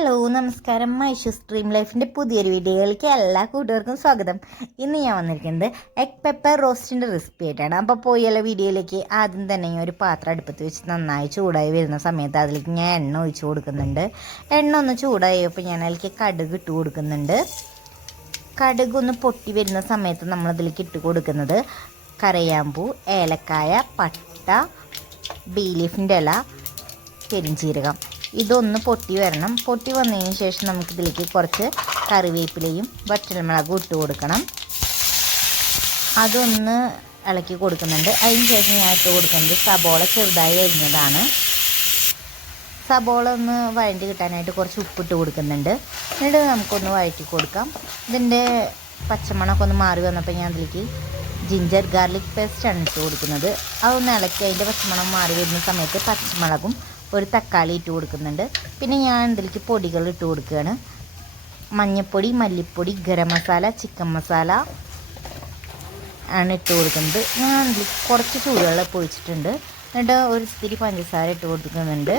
Hello നമസ്കാരം. മൈഷു stream ലൈഫിന്റെ പുതിയൊരു വീഡിയോയിലേക്ക് എല്ലാ കൂട്ടുകാർക്കും സ്വാഗതം. ഇന്ന് ഞാൻ വന്നിരിക്കുന്നത് എഗ് പെപ്പർ റോസ്റ്റിന്റെ റെസിപ്പി ആയിട്ടാണ്. അപ്പോൾ പോയുള്ള വീഡിയോയിലേക്ക്. ആദ്യം തന്നെ ഒരു പാത്രം അടുപ്പത്ത് വെച്ച് നന്നായി ചൂടായി വരുന്ന സമയത്ത് അതിലേക്ക് ഞാൻ എണ്ണ ഒഴിച്ചു കൊടുക്കുന്നുണ്ട്. എണ്ണ ഒന്ന് ചൂടായപ്പോൾ ഞാൻ അതിലേക്ക് കടുക് ഇട്ട് കൊടുക്കുന്നുണ്ട്. കടുക് ഒന്ന് പൊട്ടി വരുന്ന സമയത്ത് നമ്മൾ അതിലേക്ക് ഇട്ട് കൊടുക്കുന്നത് കരയാമ്പൂ ഏലക്കായ പട്ട ബീ ലീഫിന്റെ ഇല പെരിഞ്ചീരകം. ഇതൊന്ന് പൊട്ടി വരണം. പൊട്ടി വന്നതിന് ശേഷം നമുക്കിതിലേക്ക് കുറച്ച് കറിവേപ്പിലയും വറ്റൽമുളകും ഇട്ട് കൊടുക്കണം. അതൊന്ന് ഇളക്കി കൊടുക്കുന്നുണ്ട്. അതിന് ശേഷം ഞാൻ ഇട്ട് കൊടുക്കുന്നത് സബോള ചെറുതായി അരിഞ്ഞതാണ്. സബോള ഒന്ന് വഴണ്ടി കിട്ടാനായിട്ട് കുറച്ച് ഉപ്പിട്ട് കൊടുക്കുന്നുണ്ട്. എന്നിട്ട് നമുക്കൊന്ന് വഴറ്റി കൊടുക്കാം. ഇതിന്റെ പച്ചമണമൊക്കെ ഒന്ന് മാറി വന്നപ്പോൾ ഞാൻ അതിലേക്ക് ജിഞ്ചർ ഗാർലിക് പേസ്റ്റാണ് ഇട്ട് കൊടുക്കുന്നത്. അതൊന്ന് ഇളക്കി അതിന്റെ പച്ചമണം മാറി വരുന്ന സമയത്ത് പച്ചമുളകും ഒരു തക്കാളി ഇട്ട് കൊടുക്കുന്നുണ്ട്. പിന്നെ ഞാൻ ഇതിലേക്ക് പൊടികൾ ഇട്ട് കൊടുക്കുകയാണ്. മഞ്ഞൾപ്പൊടി മല്ലിപ്പൊടി ഗരം മസാല ചിക്കൻ മസാല ആണ് ഇട്ട് കൊടുക്കുന്നത്. ഞാൻ കുറച്ച് ചൂടുവെള്ളം പൊഴിച്ചിട്ടുണ്ട് എന്നിട്ട് ഒരു ഇത്തിരി പഞ്ചസാര ഇട്ട് കൊടുക്കുന്നുണ്ട്.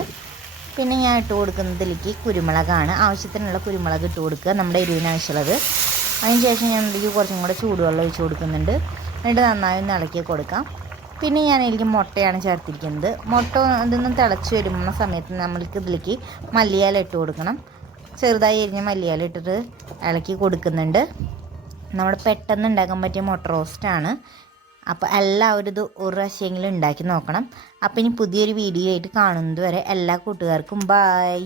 പിന്നെ ഞാൻ ഇട്ട് കൊടുക്കുന്നതിലേക്ക് കുരുമുളകാണ്. ആവശ്യത്തിനുള്ള കുരുമുളക് ഇട്ട് കൊടുക്കുക നമ്മുടെ എരിവിന് ആവശ്യമുള്ളത് അതിന് ശേഷം ഞാൻ ഇതിലേക്ക് കുറച്ചും കൂടെ ചൂടുവെള്ളം ഒഴിച്ച് കൊടുക്കുന്നുണ്ട്. എന്നിട്ട് നന്നായി ഒന്ന് ഇളക്കി കൊടുക്കാം. പിന്നെ ഞാൻ എനിക്ക് മുട്ടയാണ് ചേർത്തിരിക്കുന്നത്. മുട്ട ഇതൊന്ന് തിളച്ച് വരുന്ന സമയത്ത് നമ്മൾക്ക് ഇതിലേക്ക് മല്ലിയാല ഇട്ട് കൊടുക്കണം. ചെറുതായി എരിഞ്ഞ മല്ലിയാല ഇട്ടിട്ട് ഇളക്കി കൊടുക്കുന്നുണ്ട്. നമ്മൾ പെട്ടെന്ന് ഉണ്ടാക്കാൻ പറ്റിയ മുട്ട റോസ്റ്റാണ് അപ്പോൾ എല്ലാവരും ഇത് ഒരു പ്രാവശ്യമെങ്കിലും ഉണ്ടാക്കി നോക്കണം. അപ്പോൾ ഇനി പുതിയൊരു വീഡിയോ ആയിട്ട് കാണുന്നത് വരെ എല്ലാ കൂട്ടുകാർക്കും ബായ്